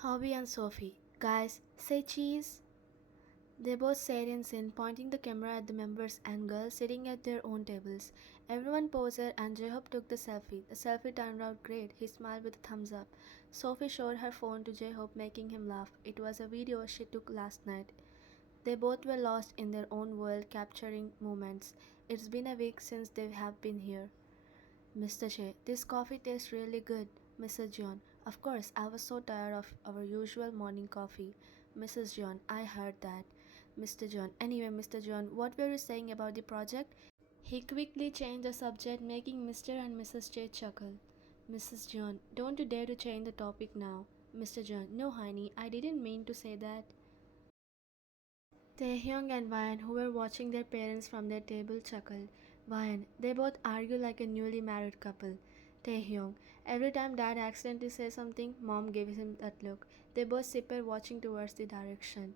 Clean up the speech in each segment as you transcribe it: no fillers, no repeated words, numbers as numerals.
Hobby and Sophie. Guys, say cheese. They both said in sync, pointing the camera at the members and girls sitting at their own tables. Everyone posed and J-Hope took the selfie. The selfie turned out great. He smiled with a thumbs up. Sophie showed her phone to J-Hope, making him laugh. It was a video she took last night. They both were lost in their own world, capturing moments. It's been a week since they have been here. Mr. Che, this coffee tastes really good. Mrs. John, of course, I was so tired of our usual morning coffee. Mrs. John, I heard that. Mr. John, anyway, Mr. John, what were you saying about the project? He quickly changed the subject, making Mr. and Mrs. Che chuckle. Mrs. John, don't you dare to change the topic now. Mr. John, no, honey, I didn't mean to say that. Taehyung and Wyan, who were watching their parents from their table, chuckled. Wyan, they both argue like a newly married couple. Taehyung, every time dad accidentally says something, mom gives him that look. They both sit there watching towards the direction.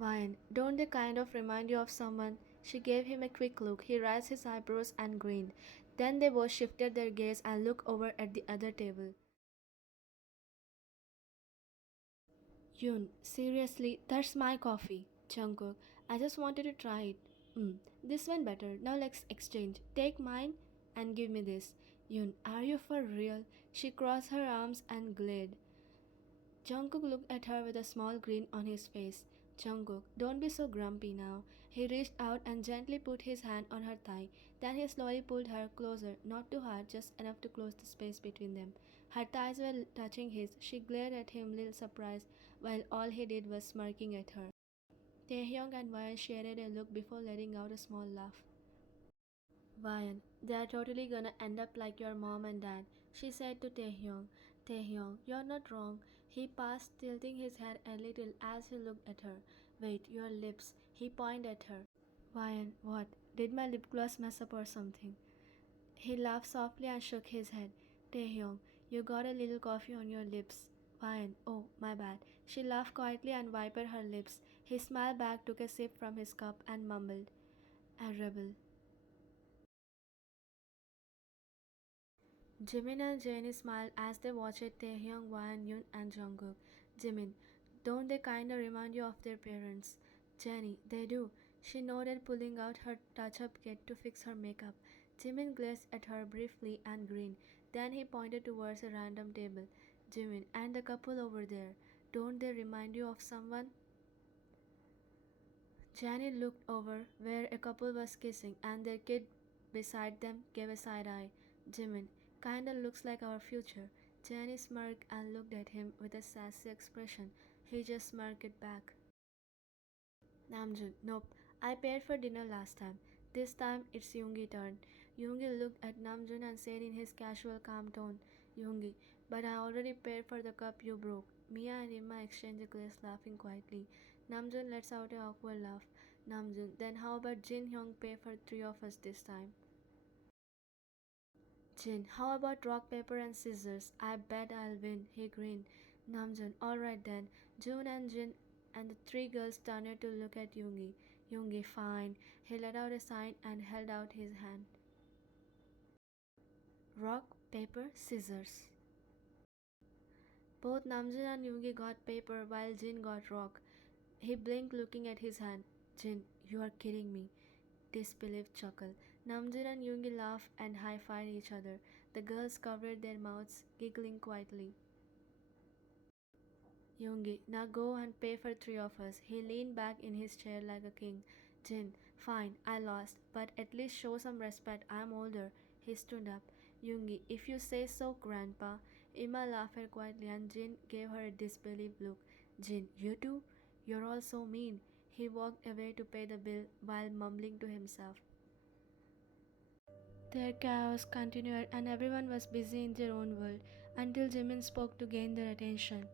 Wyan, don't they kind of remind you of someone? She gave him a quick look. He raised his eyebrows and grinned. Then they both shifted their gaze and looked over at the other table. Yoon, seriously, that's my coffee. Jungkook, I just wanted to try it. This went better. Now let's exchange. Take mine and give me this. Yoon, are you for real? She crossed her arms and glared. Jungkook looked at her with a small grin on his face. Jungkook, don't be so grumpy now. He reached out and gently put his hand on her thigh. Then he slowly pulled her closer, not too hard, just enough to close the space between them. Her thighs were touching his. She glared at him, little surprised, while all he did was smirking at her. Taehyung and Wyan shared a look before letting out a small laugh. Wyan, they are totally gonna end up like your mom and dad, she said to Taehyung. Taehyung, you're not wrong. He paused, tilting his head a little as he looked at her. Wait, your lips. He pointed at her. Wyan, what? Did my lip gloss mess up or something? He laughed softly and shook his head. Taehyung, you got a little coffee on your lips. Wyan, oh, my bad. She laughed quietly and wiped her lips. He smiled back, took a sip from his cup, and mumbled, a rebel. Jimin and Jenny smiled as they watched Taehyung, Wyan, Yoon, and Jungkook. Jimin, don't they kinda remind you of their parents? Jenny, they do. She nodded, pulling out her touch-up kit to fix her makeup. Jimin glanced at her briefly and grinned. Then he pointed towards a random table. Jimin, and the couple over there. Don't they remind you of someone? Jenny looked over where a couple was kissing, and their kid beside them gave a side eye. Jimin, kinda looks like our future. Jenny smirked and looked at him with a sassy expression. He just smirked back. Namjoon, nope. I paid for dinner last time. This time it's Yoongi's turn. Yoongi looked at Namjoon and said in his casual, calm tone, Yoongi, but I already paid for the cup you broke. Mia and Emma exchanged a glance, laughing quietly. Namjoon lets out an awkward laugh. Namjoon, then how about Jin Hyung pay for three of us this time? Jin, how about rock, paper, and scissors? I bet I'll win. He grinned. Namjoon, alright then. June and Jin and the three girls turned to look at Yoongi. Yoongi, fine. He let out a sign and held out his hand. Rock, paper, scissors. Both Namjoon and Yoongi got paper while Jin got rock. He blinked, looking at his hand. Jin, you are kidding me. Disbelief chuckle. Namjoon and Yoongi laughed and high-fived each other. The girls covered their mouths, giggling quietly. Yoongi, now go and pay for three of us. He leaned back in his chair like a king. Jin, fine, I lost, but at least show some respect. I'm older. He stood up. Yoongi, if you say so, Grandpa. Emma laughed quietly and Jin gave her a disbelieved look. Jin, you too? You're all so mean. He walked away to pay the bill while mumbling to himself. Their chaos continued and everyone was busy in their own world until Jimin spoke to gain their attention.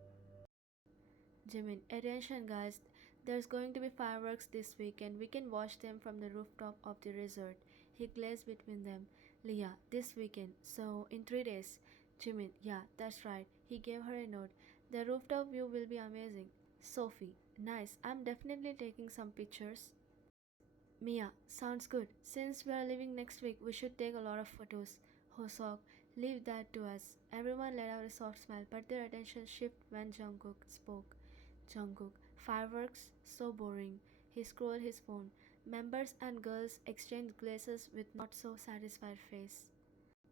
Jimin, attention guys, there's going to be fireworks this weekend. We can watch them from the rooftop of the resort. He glanced between them. Leah, this weekend, so in 3 days. Jimin, yeah, that's right. He gave her a nod. The rooftop view will be amazing. Sophie, nice. I'm definitely taking some pictures. Mia, sounds good. Since we are leaving next week, we should take a lot of photos. Hosok, Leave that to us. Everyone let out a soft smile, but their attention shifted when Jungkook spoke. Jungkook, fireworks? So boring. He scrolled his phone. Members and girls exchanged glances with not so satisfied face.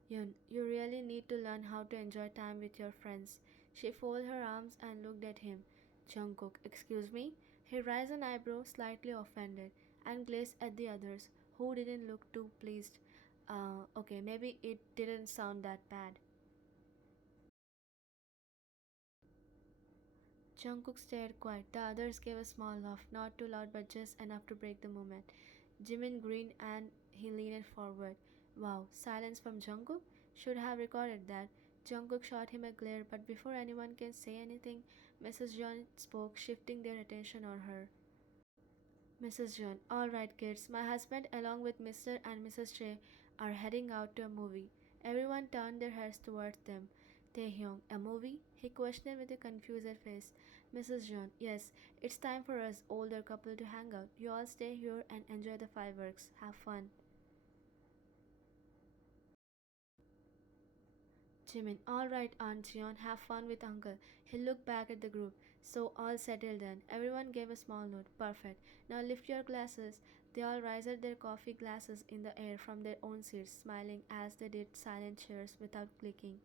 Yun, you really need to learn how to enjoy time with your friends. She folded her arms and looked at him. Jungkook, excuse me? He raised an eyebrow, slightly offended, and gazed at the others, who didn't look too pleased. Okay, maybe it didn't sound that bad. Jungkook stayed quiet. The others gave a small laugh, not too loud but just enough to break the moment. Jimin grinned and he leaned forward. Wow, silence from Jungkook? Should have recorded that. Jungkook shot him a glare, but before anyone can say anything, Mrs. John spoke, shifting their attention on her. Mrs. John, all right, kids. My husband, along with Mr. and Mrs. Che, are heading out to a movie. Everyone turned their heads towards them. Taehyung, a movie? He questioned with a confused face. Mrs. John, yes, it's time for us older couple to hang out. You all stay here and enjoy the fireworks. Have fun. Jimin, all right, Aunt Jeon, have fun with Uncle. He looked back at the group. So all settled then. Everyone gave a small note. Perfect. Now lift your glasses. They all raised their coffee glasses in the air from their own seats, smiling as they did silent cheers without clicking.